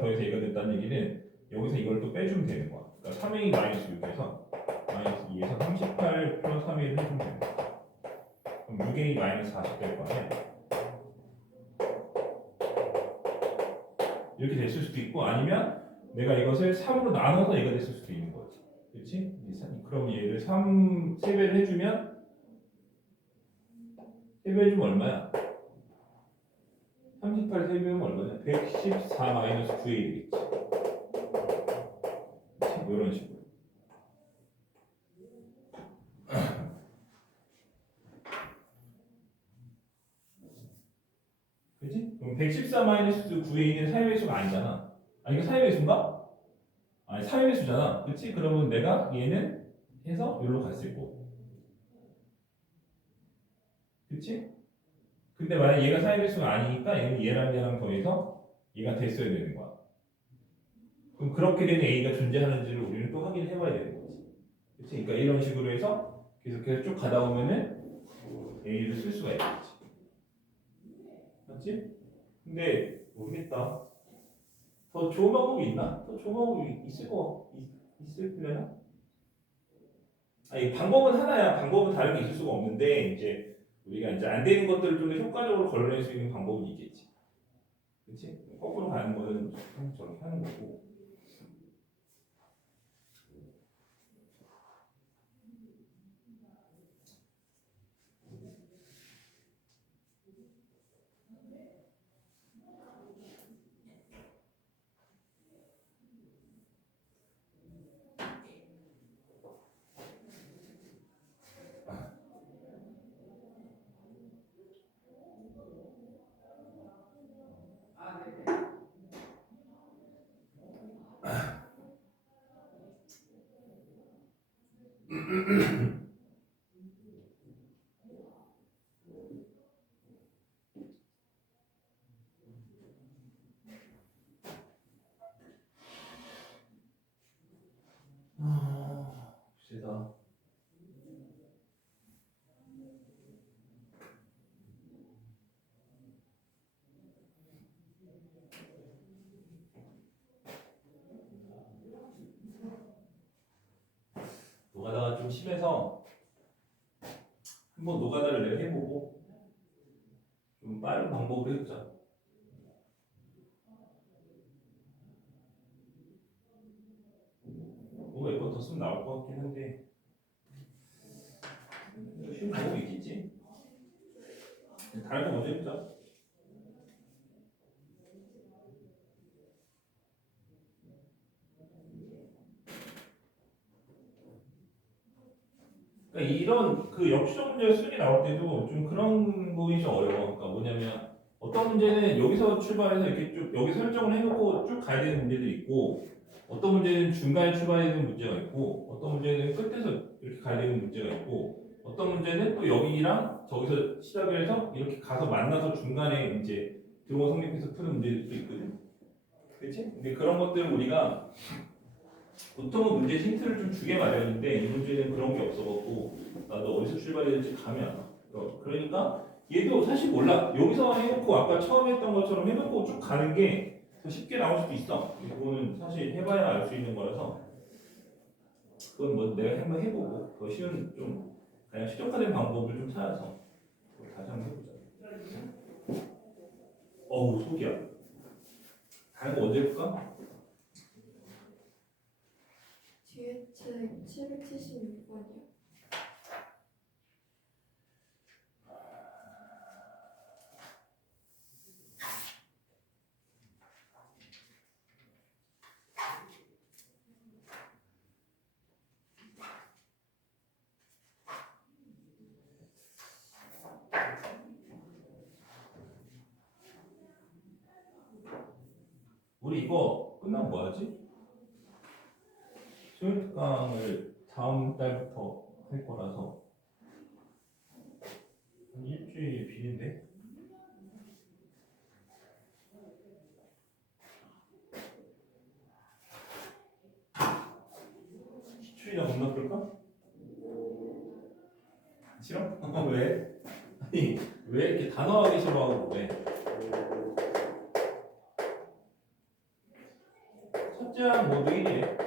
더해서 얘가 됐다는 얘기는 여기서 이걸 또 빼주면 되는 거야. 그러니까 3a-6에서 -2에서 38 플러스 3a를 해주면 되는 거야. 그럼 6a-40 될 거 아니야. 이렇게 됐을 수도 있고 아니면 내가 이것을 3으로 나눠서 얘가 됐을 수도 있는 거지. 그렇지? 그럼 얘를 3배를 해주면 3배 해주면 얼마야? 38 3배면 얼마냐? 114-9이 되겠지. 이런 식으로. 그치? 그럼 114-9a는 4의 배수가 아니잖아. 아니 이거 4의 배수인가? 아니 3의 배수잖아. 그치? 그러면 내가 얘는 해서 여기로 갔을 거고. 그치? 근데 만약 얘가 4의 배수가 아니니까 얘는 얘랑 더해서 얘가 됐어야 되는 거야. 그럼 그렇게 된 a가 존재하는지를 우리는 또 확인해 봐야 되는 거지. 그치? 그러니까 이런 식으로 해서 계속해서 쭉 가다 보면은 a를 쓸 수가 있겠지. 맞지? 근데 모르겠다. 더 좋은 방법이 있나? 더 좋은 방법이 있을려나? 아니 방법은 하나야. 방법은 다른 게 있을 수가 없는데 이제 우리가 이제 안 되는 것들을 좀 더 효과적으로 걸러낼 수 있는 방법은 있겠지. 그렇지? 거꾸로 가는 거는 저렇게 하는 거고. 봅시다. 노가다가 좀 심해서 한번 노가다를 내가 해보고 좀 빠른 방법으로 해보자. 뭐 몇 번 더 쓰면 나올 것 같긴 한데 쉬운 방법이 있겠지? 다른 거 먼저 해보자. 그러니까 이런 그 역수적 문제 수준이 나올 때도 좀 그런 부분이 좀 어려워. 그러니까 뭐냐면 어떤 문제는 여기서 출발해서 이렇게 쭉 여기 설정을 해놓고 쭉 가야 되는 문제들이 있고 어떤 문제는 중간에 출발해야 되는 문제가 있고 어떤 문제는 끝에서 이렇게 가야 되는 문제가 있고 어떤 문제는 또 여기랑 저기서 시작을 해서 이렇게 가서 만나서 중간에 이제 들어온 성립해서 푸는 문제들도 있거든. 그렇지? 근데 그런 것들을 우리가 보통은 문제 힌트를 좀 주게 마련인데 이 문제는 그런 게 없어갖고 나도 어디서 출발해야 될지 감이 안 와. 그러니까 얘도 사실 몰라. 여기서 해놓고 아까 처음에 했던 것처럼 해놓고 쭉 가는 게 더 쉽게 나올 수도 있어. 그거는 사실 해봐야 알 수 있는 거라서 그건 뭐 내가 한번 해보고 더 쉬운 좀 그냥 최적화된 방법을 좀 찾아서 다시 한번 해보자. 어우 속이야. 다른 거 언제 해볼까? 뒤에 책 776번이요. 우리 이거 끝나면 뭐 하지? 수요 특강을 다음 달부터 할 거라서 한 일주일 비는데 시출이나 겁나 끌까? 싫어? 왜? 아니 왜 이렇게 단호하게 싫어하고 그래? 첫째랑 모두 1이래.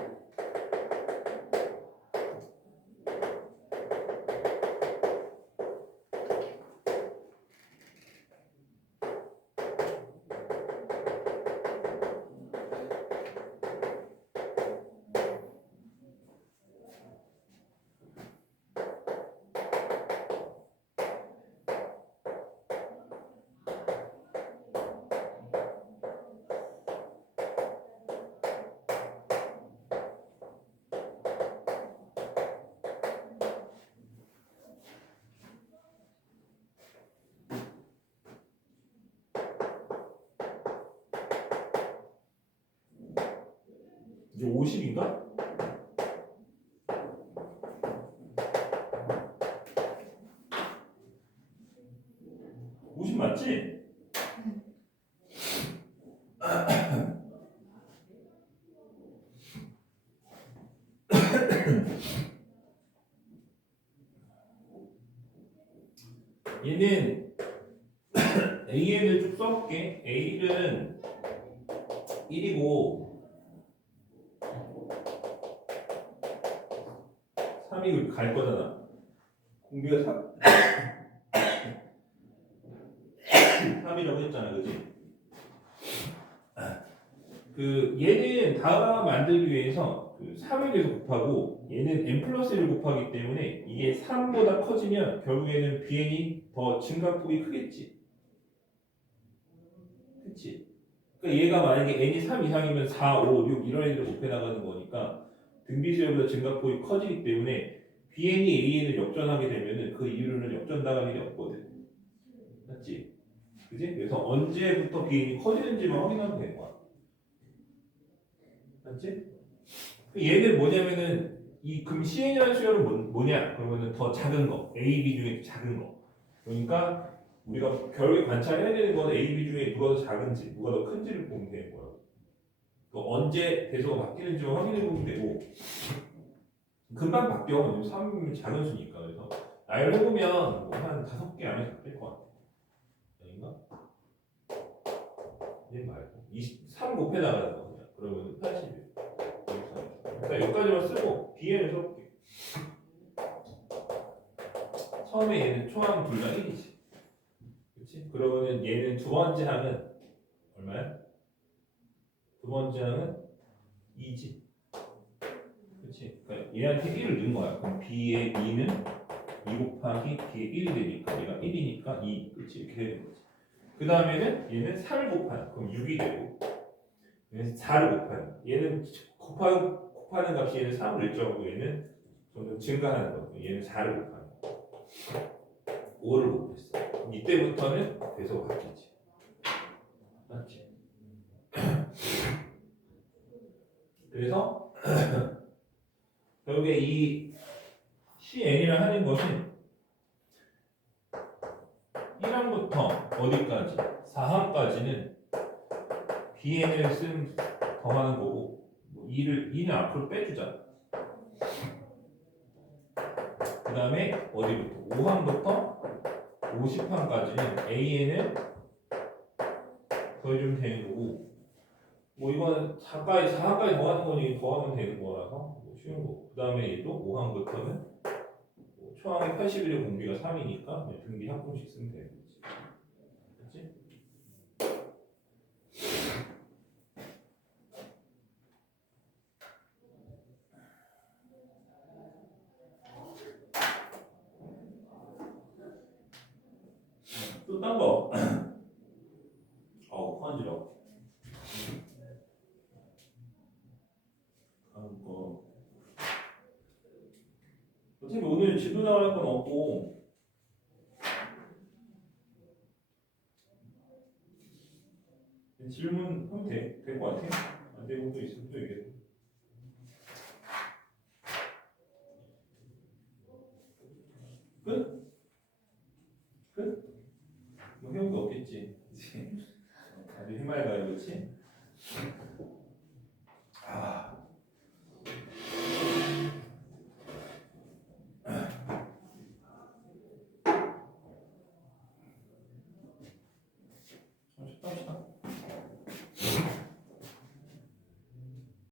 이제 50인가? 50 맞지? 얘는 AN을 쭉 써볼게. A는 1이고 3이 갈 거잖아. 공비가 3이라고 했잖아, 그지? 그 얘는 다음 만들기 위해서 그 3을 계속 곱하고 얘는 n 플러스 1을 곱하기 때문에 이게 3보다 커지면 결국에는 bn이 더 증가폭이 크겠지. 그치? 그러니까 얘가 만약에 n이 3 이상이면 4, 5, 6 이런 애들을 곱해 나가는 거니까 등비수열보다 증가폭이 커지기 때문에 bn이 an을 역전하게 되면은 그 이후로는 역전당할 일이 없거든. 맞지? 그지? 그래서 언제부터 bn이 커지는지만 확인하면 되는 거야. 맞지? 얘는 뭐냐면은 이 금시행이라는 수열은 뭐냐? 그러면은 더 작은 거, A, B 중에 작은 거. 그러니까 우리가 결국에 관찰해야 되는 건 A, B 중에 누가 더 작은지, 누가 더 큰지를 보면 되는 거야. 또 언제 배수가 바뀌는지만 확인해 보면 되고 금방 바뀌어. 3은 작은 수니까. 그래서 나열해보면 뭐한 5개 안에 바뀔 것 같아. 아닌가? 얘 말고 3 곱해 나가는 거 그냥. 그러면 81. 자, 여기까지만 쓰고 B에는 써볼게. 처음에 얘는 초항 둘 다 1이지. 그렇지? 그러면은 얘는 두 번째 항은 얼마야? 두 번째 항은 2지. 그렇지? 그러니까 얘한테 1을 넣은 거야. 그럼 B의 2는 2 곱하기 B의 1이 되니까 얘가 1이니까 2. 그렇지? 이렇게 되는 거지. 그 다음에는 얘는 3을 곱하는 그럼 6이 되고 얘는 4를 곱하는 얘는 곱하는 값이 얘는 3을 일정하고 얘는 점점 증가하는 거. 얘는 4를 곱하는 거. 5를 곱했어. 그럼 이때부터는 배수가 바뀌지. 맞지? 그래서 결국에 이 CN이라 하는 것은 1항부터 어디까지? 4항까지는 BN을 더하는 거고 2는 앞으로 빼주자. 그 다음에 어디부터? 5항부터 50항까지는 AN을 더해주면 되는 거고 뭐 이거는 4항까지 더하는 거니 더하면 되는 거라서 뭐 쉬운 거고 그 다음에 얘도 5항부터는 초항의 81의 공비가 3이니까 등비 합분식 쓰면 되는 거지. 그렇지? 또 딴 거. 간지러워. 다음 거. 어차피 오늘 지도 나갈 건 없고 질문 하면 될 것 같아. 안 되는 것도 있으면 또 얘기해.